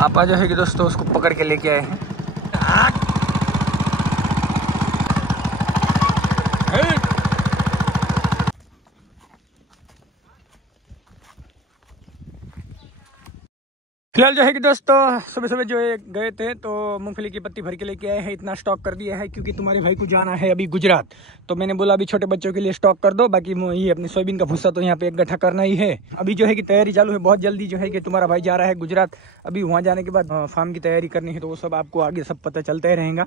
आपा जो है कि दोस्तों उसको पकड़ के लेके आए हैं। फिलहाल जो है कि दोस्तों सुबह सुबह जो है गए थे तो मूंगफली की पत्ती भर के लेके आए हैं। इतना स्टॉक कर दिया है क्योंकि तुम्हारे भाई को जाना है अभी गुजरात। तो मैंने बोला अभी छोटे बच्चों के लिए स्टॉक कर दो, बाकी ये अपनी सोयाबीन का भूसा तो यहाँ पे एक गठा करना ही है। अभी जो है कि तैयारी चालू है, बहुत जल्दी जो है कि तुम्हारा भाई जा रहा है गुजरात। अभी वहाँ जाने के बाद फार्म की तैयारी करनी है, तो वो सब आपको आगे सब पता चलता ही रहेगा।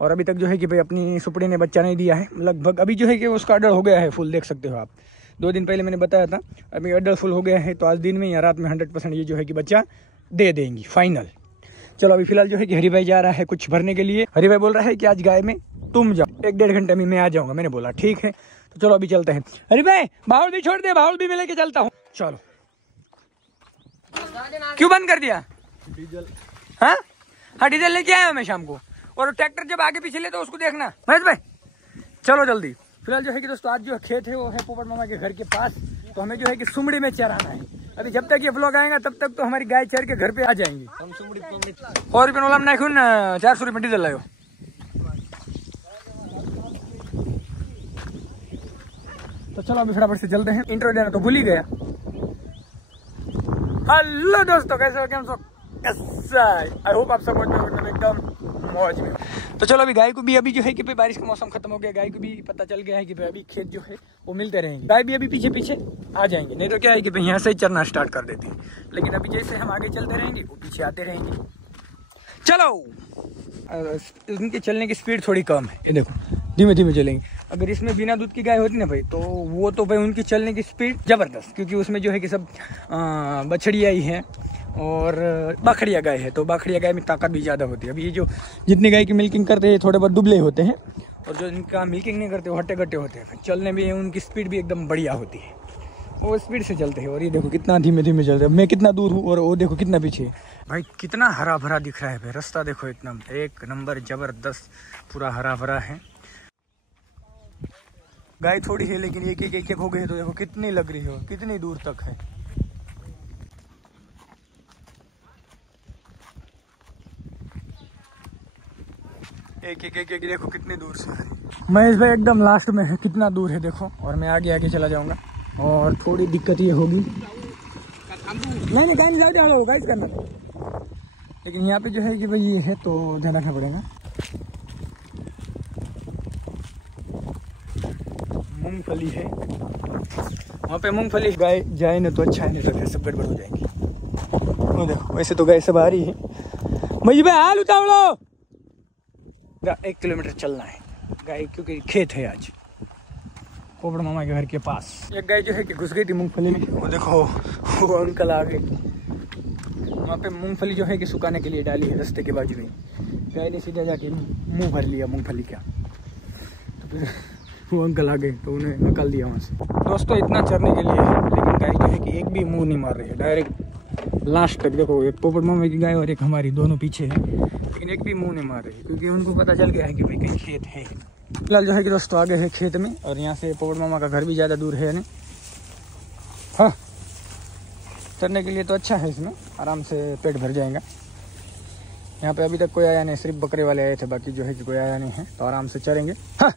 और अभी तक जो है कि भाई अपनी सुपड़ी ने बच्चा नहीं दिया है, लगभग अभी जो है कि उसका ऑर्डर हो गया है फुल, देख सकते हो आप। 2 दिन पहले मैंने बताया था, अभी ऑर्डर फुल हो गया है। तो आज दिन में या रात में 100% ये जो है कि बच्चा दे देंगी फाइनल। चलो अभी फिलहाल जो है कि हरी भाई जा रहा है कुछ भरने के लिए। हरी भाई बोल रहा है कि आज गाय में तुम जाओ, 1-1.5 घंटे में मैं आ जाऊंगा। मैंने बोला ठीक है, तो चलो अभी चलते हैं। हरी भाई बाहुल भी छोड़ दे, बाहुल भी मैं लेके चलता हूँ। चलो। क्यों बंद कर दिया? डीजल। हाँ हाँ, डीजल लेके आया मैं शाम को। और ट्रैक्टर जब आगे पीछे ले तो उसको देखना। महेश भाई चलो जल्दी। फिलहाल जो है कि दोस्तों आज जो खेत है वो है पोपट मामा के घर के पास। तो हमें जो है कि सुमड़ी में चराना है। अभी जब तक ये व्लॉग आएगा तब तक तो हमारी गाय चर के घर पे आ जाएंगी। 100 रुपये नोलाम नाखून 400 रुपये डीजल लाओ। तो चलो अभी फटाफट से चलते हैं। इंट्रो देना तो भूल ही गया। हेलो दोस्तों, कैसे हो? कैसे हो? आई होप आप सब एकदम मौज में। तो चलो अभी गाय को भी अभी जो है कि बारिश का मौसम खत्म हो गया, गाय को भी पता चल गया है कि अभी खेत जो है वो मिलते रहेंगे। गाय भी अभी पीछे पीछे आ जाएंगे, नहीं तो क्या है कि यहाँ से ही चरना स्टार्ट कर देते हैं। लेकिन अभी जैसे हम आगे चलते रहेंगे वो पीछे आते रहेंगे। चलो उनके चलने की स्पीड थोड़ी कम है, ये देखो धीमे धीमे चलेंगे। अगर इसमें बिना दूध की गाय होती ना भाई, तो वो तो भाई उनकी चलने की स्पीड जबरदस्त, क्योंकि उसमें जो है कि सब बछड़िया ही है और बाखड़िया गाय है। तो बाखड़िया गाय में ताकत भी ज़्यादा होती है। अभी ये जो जितनी गाय की मिल्किंग करते हैं थोड़े बहुत दुबले होते हैं, और जो इनका मिल्किंग नहीं करते वो हट्टे कट्टे होते हैं। फिर चलने में उनकी स्पीड भी एकदम बढ़िया होती है, वो स्पीड से चलते हैं। और ये देखो कितना धीमे धीमे चलते हैं। मैं कितना दूर हूँ और वो देखो कितना पीछे है। भाई कितना हरा भरा दिख रहा है भाई, रास्ता देखो एकदम एक नंबर जबरदस्त, पूरा हरा भरा है। गाय थोड़ी है लेकिन एक एक हो गए तो देखो कितनी लग रही हो, कितनी दूर तक है। एक एक देखो कितनी दूर से है। महेश भाई एकदम लास्ट में है, कितना दूर है देखो। और मैं आगे आगे चला जाऊंगा और थोड़ी दिक्कत ये होगी। नहीं गाइस जाओ गाइस करना, लेकिन यहाँ पे जो है कि भाई ये है तो ध्यान रखना पड़ेगा। मूंगफली है वहाँ पे, मूंगफली गाय जाए ना तो अच्छा है, नहीं तो फिर सब गड़बड़ हो जाएंगी। वो देखो वैसे तो गाय सब आ रही है। मजी भाई हाल उतावड़ो, 1 किलोमीटर चलना है गाय, क्योंकि खेत है आज पोपट मामा के घर के पास। एक गाय जो है कि घुस गई थी मूंगफली में, वो देखो वो अंकल आ गए। वहाँ पे मूंगफली जो है कि सुखाने के लिए डाली है रास्ते के बाजू में। गाय ने सीधा जाके मुंह भर लिया मूंगफली का, तो फिर वो अंकल आ गए तो उन्हें निकाल दिया वहाँ से। दोस्तों इतना चरने के लिए है, लेकिन गाय जो है कि एक भी मुँह नहीं मार रही है, डायरेक्ट लास्ट तक। देखो एक पोपट मामा की गाय और एक हमारी, दोनों पीछे है, लेकिन एक भी मुंह नहीं मार रही है, क्योंकि उनको पता चल गया है कि भाई कहीं खेत है। फिलहाल जो है कि दोस्तों आगे है खेत में, और यहाँ से पोपट मामा का घर भी ज़्यादा दूर है नहीं। हाँ चरने के लिए तो अच्छा है, इसमें आराम से पेट भर जाएगा। यहाँ पे अभी तक कोई आया नहीं, सिर्फ बकरे वाले आए थे, बाकी जो है कि कोई आया नहीं है, तो आराम से चरेंगे। हाँ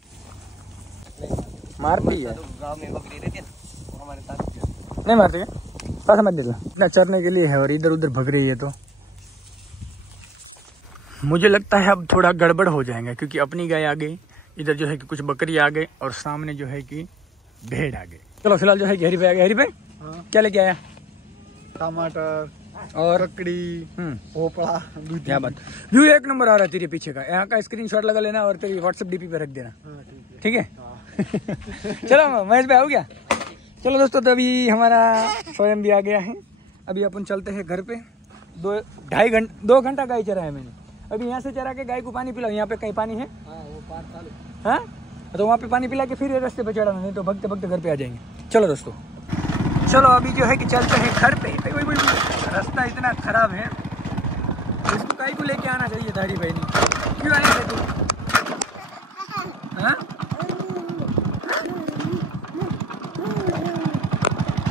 मारती है गाँव में बकरी रहती है ना, हमारे साथ नहीं मारते क्या समझ देगा। इतना चरने के लिए है और इधर उधर भग रही है, तो मुझे लगता है अब थोड़ा गड़बड़ हो जाएगा, क्योंकि अपनी गाय आ गई, इधर जो है कि कुछ बकरी आ गए, और सामने जो है कि भेड़ आ गए। चलो फिलहाल जो है कि हरी भाई आ गए। हरी भाई क्या लेके आया? टमाटर और ककड़ी, भोपड़ा, क्या बात। व्यू 1 नंबर आ रहा है तेरे पीछे का, यहाँ का स्क्रीनशॉट लगा लेना और तेरी व्हाट्सएप डीपी पे रख देना, ठीक है? चलो महेश भाई हो गया। चलो दोस्तों तो अभी हमारा स्वयं भी आ गया है। अभी अपन चलते हैं घर पे। 2 घंटा गाय चरा है मैंने। अभी यहाँ से चरा के गाय को पानी पिलाओ। यहाँ पे कहीं पानी है? हाँ तो वहाँ पे पानी पिला के फिर ये रास्ते पे चढ़ाना, नहीं तो भगते भगते घर पे आ जाएंगे। चलो दोस्तों चलो अभी जो है कि चलते हैं घर पे। रास्ता इतना खराब है, इसको गाय को लेके आना चाहिए था हरी भाई ने। क्यों आए थे तू? हाँ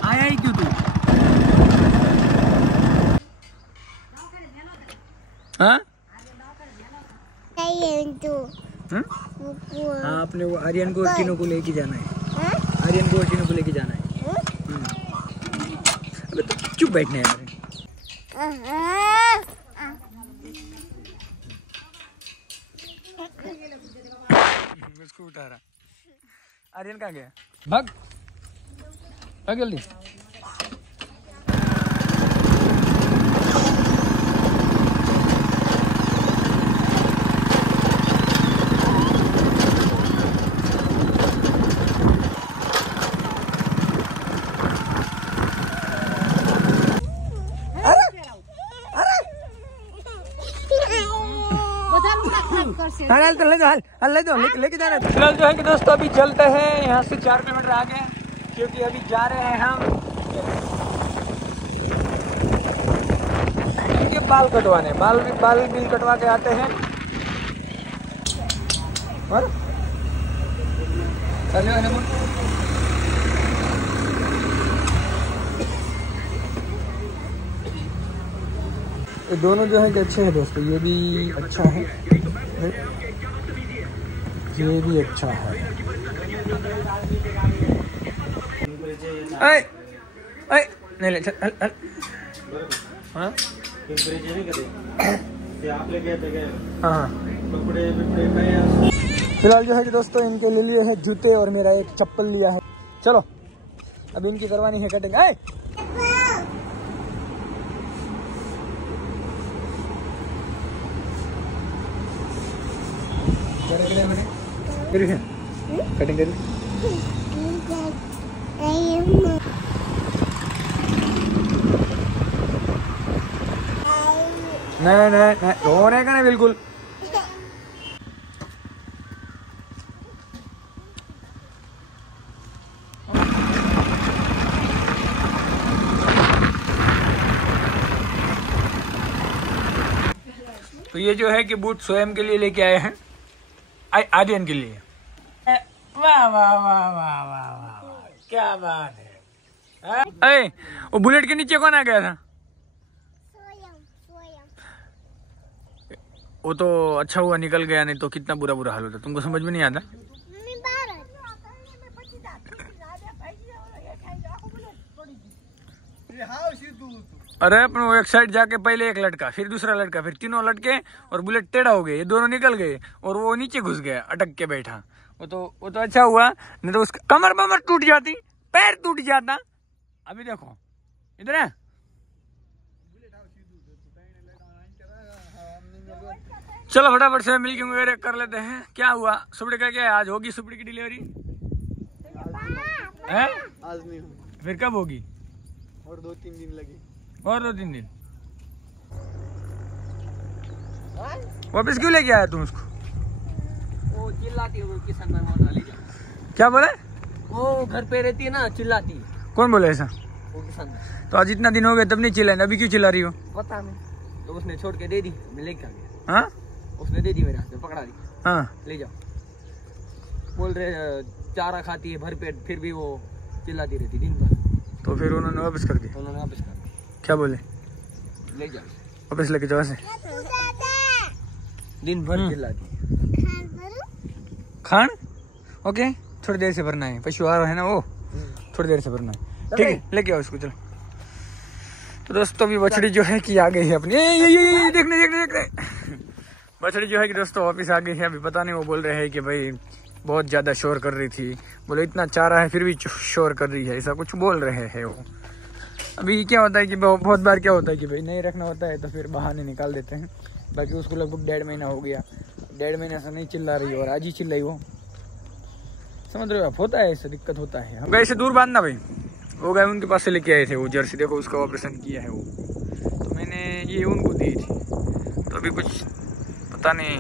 आया ही क्यों तू? हाँ हाँ अपने वो आर्यन को और टीनू को लेके जाना है। आर्यन को और टीनू को लेके जाना है। अबे तो चुप बैठने यार। उसको उठा रहा। आर्यन कहाँ गया? भाग भाग जल्दी। लेके जा रहे हैं। फिलहाल जो है कि दोस्तों अभी चलते हैं यहाँ से 4 किलोमीटर आगे, क्योंकि अभी जा रहे हैं हम इनके बाल कटवाने। बाल बिल कटवा के आते हैं और ये दोनों जो है कि अच्छे हैं दोस्तों। ये भी अच्छा है, ये भी अच्छा है। नहीं ले चल हल हाँ हाँ। फिलहाल जो है कि दोस्तों इनके ले लिए है जूते और मेरा एक चप्पल लिया है। चलो अब इनकी करवानी है कटिंग। कटिंग कर नहीं रोने का नहीं बिल्कुल। तो ये जो है कि बूट स्वयं के लिए लेके आए हैं, आर्यन के लिए। वाह वाह वाह वाह वाह वाह क्या बात है। वो बुलेट के नीचे कौन आ गया था? वो तो अच्छा हुआ निकल गया, नहीं तो कितना बुरा हाल होता। तुमको समझ में नहीं आता? अरे अपन वो एक साइड जाके पहले एक लटका, फिर दूसरा लटका, फिर तीनों लटके और बुलेट टेढ़ा हो गए। ये दोनों निकल गए और वो नीचे घुस गया, अटक के बैठा। वो तो अच्छा हुआ, नहीं तो उसका कमर टूट जाती, पैर टूट जाता। अभी देखो इधर है। चलो फटाफट से मिल्किंग वगैरह कर लेते हैं। क्या हुआ सुबड़ी का? क्या आज होगी सुबड़ी की डिलीवरी? है आज नहीं होगी। फिर कब होगी? और 2-3 दिन लगे। और 2-3 दिन वापस क्यों लेके आया तुम उसको? वो चिल्लाती है किसान भाई। क्या बोले? वो घर पे रहती है ना, चिल्लाती है। कौन बोले ऐसा? वो किसान। तो आज इतना दिन हो गए तब नहीं चिल्लाए, अभी क्यों चिल्ला रही हो? पता नहीं, तो उसने छोड़ के दे दी, मैं लेके आ गया। हाँ उसने दे दी, मेरे हाथ में पकड़ा दी। हाँ ले जाओ। बोल रहे चारा खाती है भर पेट, फिर भी वो चिल्लाती रहती दिन भर। तो फिर उन्होंने वापस कर दिया? उन्होंने वापस कर दिया। क्या बोले? ले जाओ वापस लेके जाओ से। दिन भर चिल्लाती। खान ओके, थोड़ी देर से भरना है। पशु आहार है ना वो, थोड़ी देर से भरना है। ठीक है लेके आओ उसको। चलो तो दोस्तों अभी बछड़ी जो है कि आ गई है अपनी। ये देखने बछड़ी जो है कि दोस्तों वापस आ गई है। अभी पता नहीं, वो बोल रहे हैं कि भाई बहुत ज्यादा शोर कर रही थी। बोले इतना चारा है फिर भी शोर कर रही है, ऐसा कुछ बोल रहे हैं वो। अभी क्या होता है कि बहुत बार क्या होता है कि भाई नहीं रखना होता है तो फिर बहाने निकाल देते हैं। बाकी उसको लगभग 1.5 महीना हो गया, 1.5 महीने से नहीं चिल्ला रही और आज ही चिल्लाई वो। समझ रहे हो आप? होता है ऐसा, दिक्कत होता है। हम गाय से दूर बांधना भाई। वो गाय उनके पास से लेके आए थे वो जर्सी, देखो उसका ऑपरेशन किया है वो, तो मैंने ये उनको दी थी। तो अभी कुछ पता नहीं,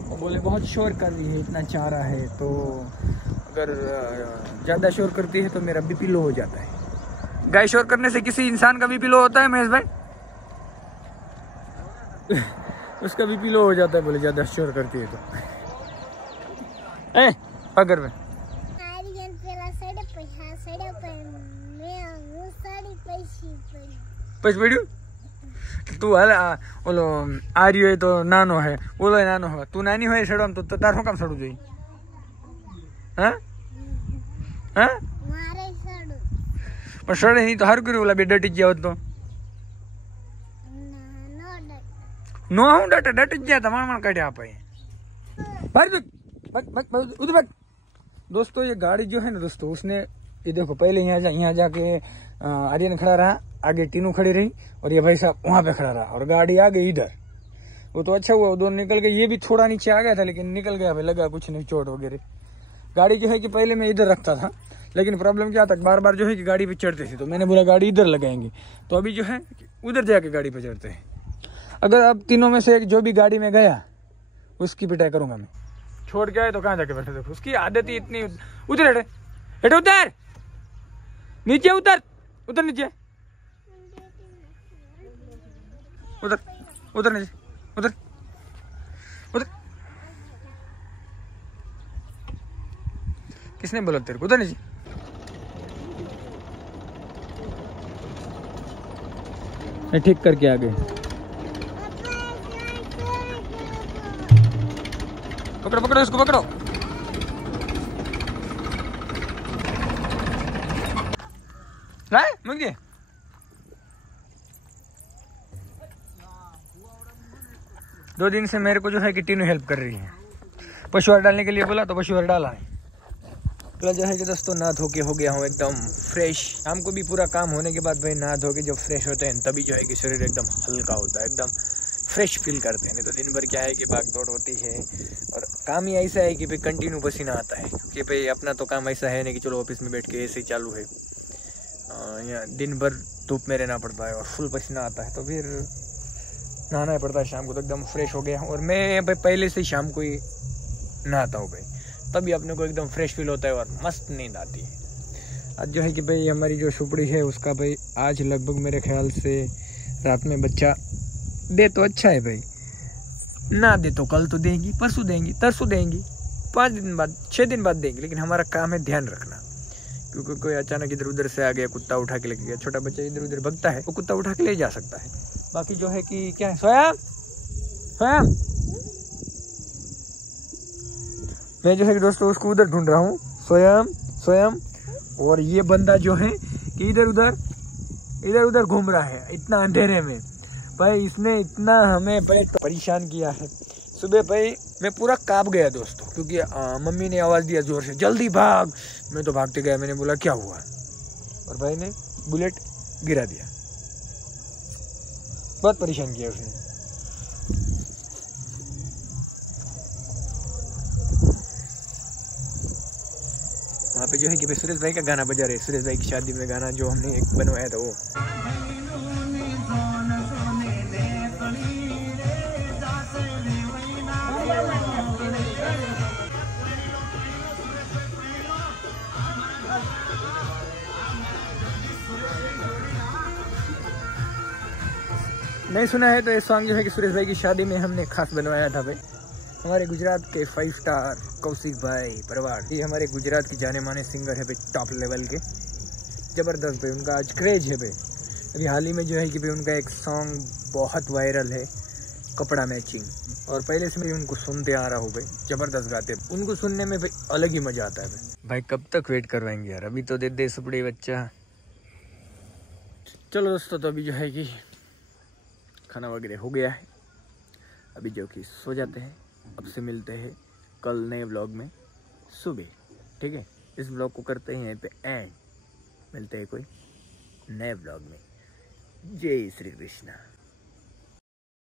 वो बोले बहुत शोर कर रही है, इतना चारा है, तो अगर ज़्यादा शोर करती है तो मेरा बीपी लो हो जाता है। गाय शोर करने से किसी इंसान का बीपी लो होता है महेश भाई? उसका बीपी लो हो जाता है, बोले ज़्यादा शोर करती है तो। पकड़ में पैसे पड़ू तू ઓલો આર્યો હોય તો નાનો હે, ઓલો નાનો હોય, તું નાની હોય સડવા તો તાર શું કામ સડવું જોઈએ? હા હા પણ સડે નહીં તો સારું કર્યું, ઓલા બે ડટી ગયા હોત તો. नो हूँ डट गया था, मार काटे आप उधर। दोस्तों ये गाड़ी जो है ना दोस्तों, उसने ये देखो पहले यहाँ जाके आर्यन खड़ा रहा, आगे टीनू खड़ी रही और ये भाई साहब वहां पे खड़ा रहा और गाड़ी आ गई इधर। वो तो अच्छा हुआ, वो दोनों निकल गए। ये भी थोड़ा नीचे आ गया था लेकिन निकल गया भाई, लगा कुछ नहीं चोट वगैरह। गाड़ी जो है कि पहले मैं इधर रखता था, लेकिन प्रॉब्लम क्या था, बार बार जो है कि गाड़ी पे चढ़ते थे, तो मैंने बोला गाड़ी इधर लगाएंगे, तो अभी जो है उधर जाके गाड़ी पे चढ़ते हैं। अगर अब तीनों में से एक जो भी गाड़ी में गया उसकी पिटाई करूंगा मैं। छोड़ के आए तो कहाँ जाके बैठे, देखो उसकी आदत ही इतनी। उधर हेटे हेटे, उतर नीचे, उतर उतर नीचे, उधर उधर नीचे, उधर उधर। किसने बोला तेरे को? उधर नीचे। ठीक करके आ गए। पकड़ो पकड़ो इसको, पकड़ो। मुझ गए। दो दिन से मेरे को जो है कि टीनू हेल्प कर रही है। पशुआर डालने के लिए बोला तो पशुआर डाला है। तो जो है कि दोस्तों नहा धो के हो गया हूँ एकदम फ्रेश। शाम को भी पूरा काम होने के बाद भाई नहा धो के जब फ्रेश होते हैं तभी जो है कि शरीर एकदम हल्का होता है, एकदम फ्रेश फील करते हैं। नहीं तो दिन भर क्या है कि भाग दौड़ होती है और काम ही ऐसा है कि भाई कंटिन्यू पसीना आता है कि भाई अपना तो काम ऐसा है नहीं कि चलो ऑफिस में बैठ के ऐसे ही चालू है, यहाँ दिन भर धूप में रहना पड़ता है और फुल पसीना आता है, तो फिर नहाना पड़ता है शाम को। तो एकदम फ्रेश हो गया और मैं भाई पहले से शाम को ही नहाता हूँ भाई, तभी अपने को एकदम फ्रेश फील होता है और मस्त नींद आती है। आज जो है कि भाई हमारी जो सुपड़ी है उसका भाई आज लगभग मेरे ख्याल से रात में बच्चा दे तो अच्छा है भाई, ना दे तो कल तो देंगी, परसों देंगी, तरसों देंगी, 5 दिन बाद 6 दिन बाद देंगी। लेकिन हमारा काम है ध्यान रखना, क्योंकि कोई अचानक इधर उधर से आ गया, कुत्ता उठा के लेके गया, छोटा बच्चा इधर उधर भगता है, वो कुत्ता उठा के ले जा सकता है। बाकी जो है कि क्या है, स्वयं स्वयं मैं जो है कि दोस्तों उसको उधर ढूंढ रहा हूँ, स्वयं स्वयं। और ये बंदा जो है कि इधर उधर घूम रहा है इतना अंधेरे में भाई। इसने इतना हमें भाई परेशान किया है। सुबह भाई मैं पूरा कांप गया दोस्तों, क्योंकि मम्मी ने आवाज़ दिया जोर से, जल्दी भाग। मैं तो भागते गया, मैंने बोला क्या हुआ, और भाई ने बुलेट गिरा दिया। बहुत परेशान किया उसने। वहाँ पे जो है कि भाई सुरेश भाई का गाना बजा रहे, सुरेश भाई की शादी में गाना जो हमने एक बनवाया था वो। नहीं सुना है तो ये सॉन्ग जो है कि सुरेश भाई की शादी में हमने खास बनवाया था भाई। हमारे गुजरात के 5 स्टार कौशिक भाई परवार, ये हमारे गुजरात की जाने माने सिंगर है भाई, टॉप लेवल के, ज़बरदस्त भाई। उनका आज क्रेज है भाई। अभी हाल ही में जो है कि भाई उनका एक सॉन्ग बहुत वायरल है, कपड़ा मैचिंग, और पहले से मैं उनको सुनते आ रहा हूँ भाई, ज़बरदस्त गाते। उनको सुनने में भाई अलग ही मज़ा आता है भाई। भाई कब तक वेट करवाएंगे यार, अभी तो दे सुपड़ी बच्चा। चलो दोस्तों, तो अभी जो है कि खाना वगैरह हो गया है, अभी जो कि सो जाते हैं। अब से मिलते हैं कल नए व्लॉग में सुबह, ठीक है। इस व्लॉग को करते हैं यहीं पे एंड, मिलते हैं कोई नए व्लॉग में। जय श्री कृष्णा।